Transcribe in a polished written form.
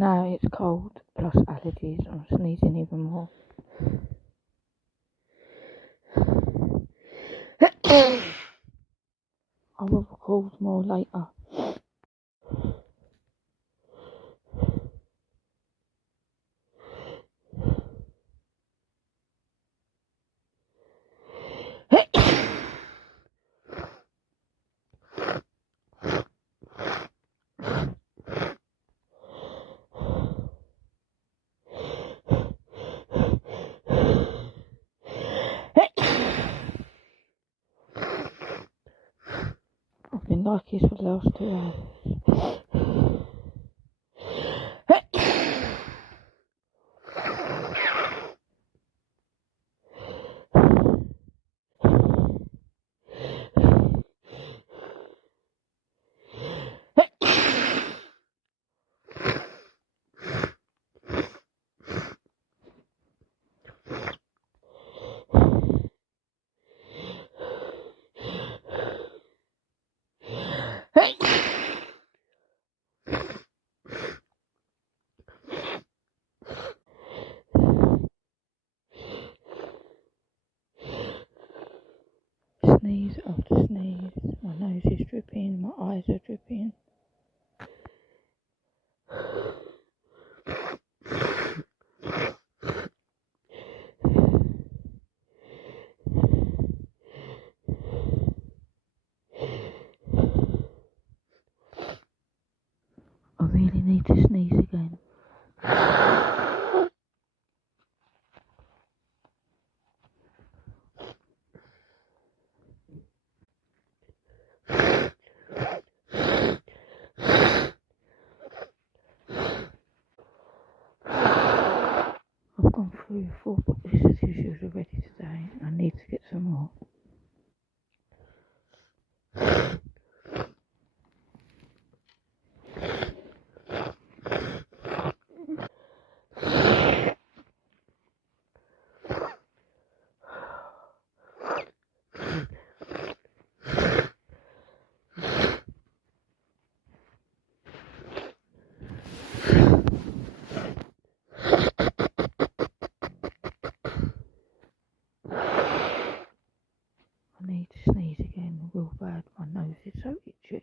now it's cold plus allergies. I'm sneezing even more. I will record more later. I've been like this for the last 2 hours. Sneeze after sneeze. My nose is dripping, my eyes are dripping. I really need to sneeze again. I've gone through 4 boxes of tissues already today. I need to get some more. I need to sneeze again real bad. My nose is so itchy.